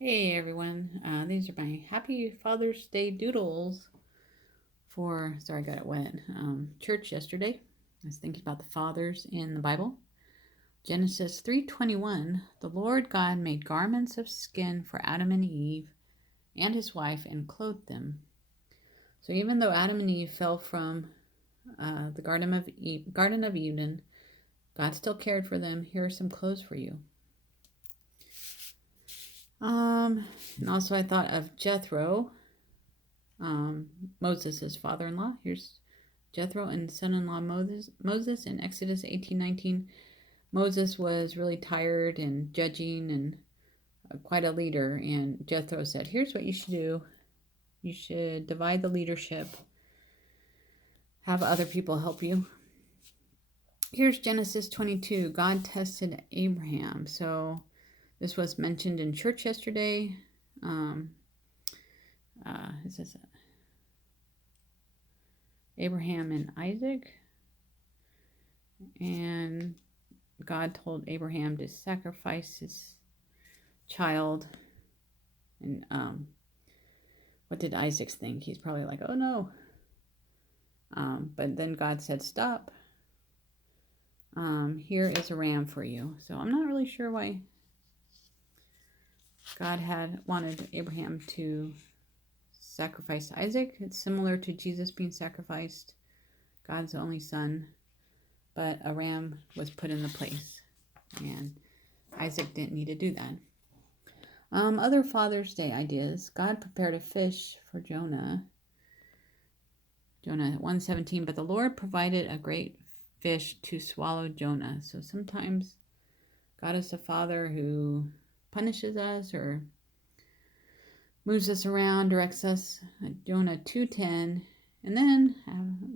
Hey everyone, these are my Happy Father's Day doodles for, sorry I got it wet, church yesterday. I was thinking about the fathers in the Bible. Genesis 3:21, the Lord God made garments of skin for Adam and Eve and his wife and clothed them. So even though Adam and Eve fell from the Garden of Eden, God still cared for them. Here are some clothes for you. And also I thought of Jethro, Moses' father-in-law. Here's Jethro and son-in-law Moses in Exodus 18:19. Moses was really tired and judging and quite a leader, and Jethro said, "Here's what you should do. You should divide the leadership. Have other people help you." Here's Genesis 22. God tested Abraham. So this was mentioned in church yesterday. This is Abraham and Isaac. And God told Abraham to sacrifice his child. And what did Isaac think? He's probably like, oh no. But then God said, stop. Here is a ram for you. So I'm not really sure why God had wanted Abraham to sacrifice Isaac. It's similar to Jesus being sacrificed, God's only son, but a ram was put in the place, and Isaac didn't need to do that. Other Father's Day ideas. God prepared a fish for Jonah. Jonah 1:17, but the Lord provided a great fish to swallow Jonah. So sometimes God is a father who punishes us or moves us around, directs us. Jonah 2:10, and then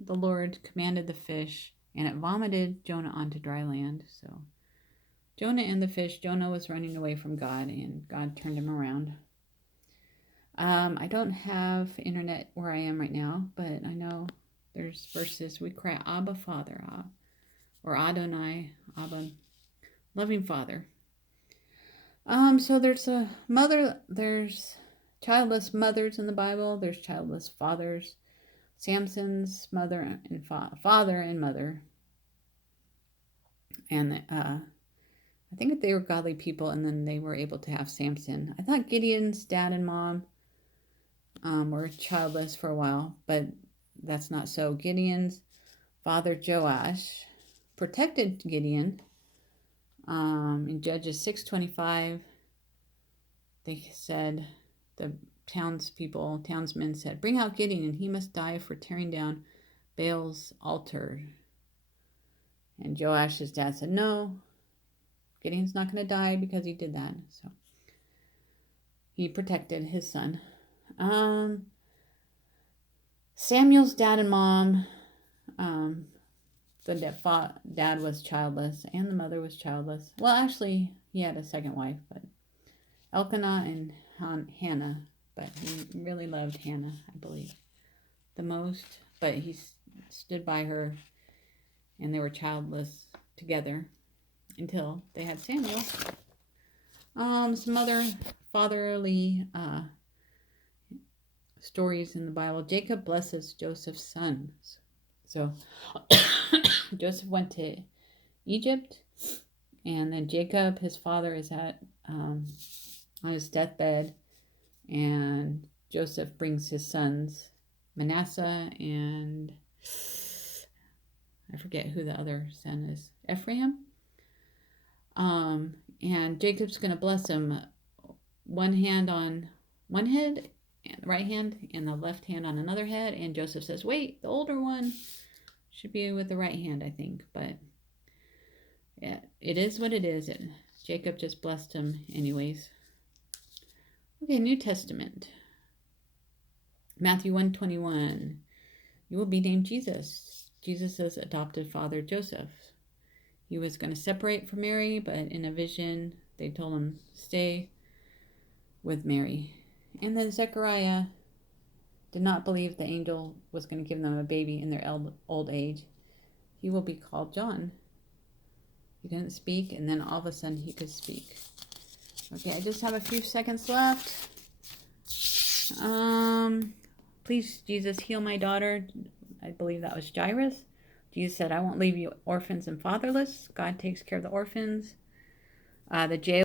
the Lord commanded the fish, and it vomited Jonah onto dry land. So Jonah and the fish, Jonah was running away from God, and God turned him around. I don't have internet where I am right now, but I know there's verses. We cry, Abba, Father, or Adonai, Abba, loving Father. So there's a mother, there's childless mothers in the Bible, there's childless fathers. Samson's mother and father and mother. And I think that they were godly people, and then they were able to have Samson. I thought Gideon's dad and mom were childless for a while, but that's not so. Gideon's father Joash protected Gideon. In Judges 6:25, they said, the townsmen said, bring out Gideon, and he must die for tearing down Baal's altar. And Joash's dad said, no, Gideon's not going to die because he did that. So he protected his son. Samuel's dad and mom, the dad was childless and the mother was childless. Well, actually, he had a second wife, but Elkanah and Hannah, but he really loved Hannah, I believe, the most. But he stood by her, and they were childless together until they had Samuel. Some other fatherly stories in the Bible. Jacob blesses Joseph's sons. So Joseph went to Egypt, and then Jacob, his father, is on his deathbed, and Joseph brings his sons, Manasseh and I forget who the other son is, Ephraim. And Jacob's going to bless him, one hand on one head, and the right hand, and the left hand on another head. And Joseph says, wait, the older one should be with the right hand, I think. But yeah, it is what it is. Jacob just blessed him anyways. Okay, New Testament. Matthew 1:21. You will be named Jesus. Jesus' adopted father, Joseph. He was going to separate from Mary, but in a vision, they told him, stay with Mary. And then Zechariah did not believe the angel was going to give them a baby in their old age. He will be called John. He couldn't speak, and then all of a sudden he could speak. Okay, I just have a few seconds left. Please, Jesus, heal my daughter. I believe that was Jairus. Jesus said, I won't leave you orphans and fatherless. God takes care of the orphans. The jail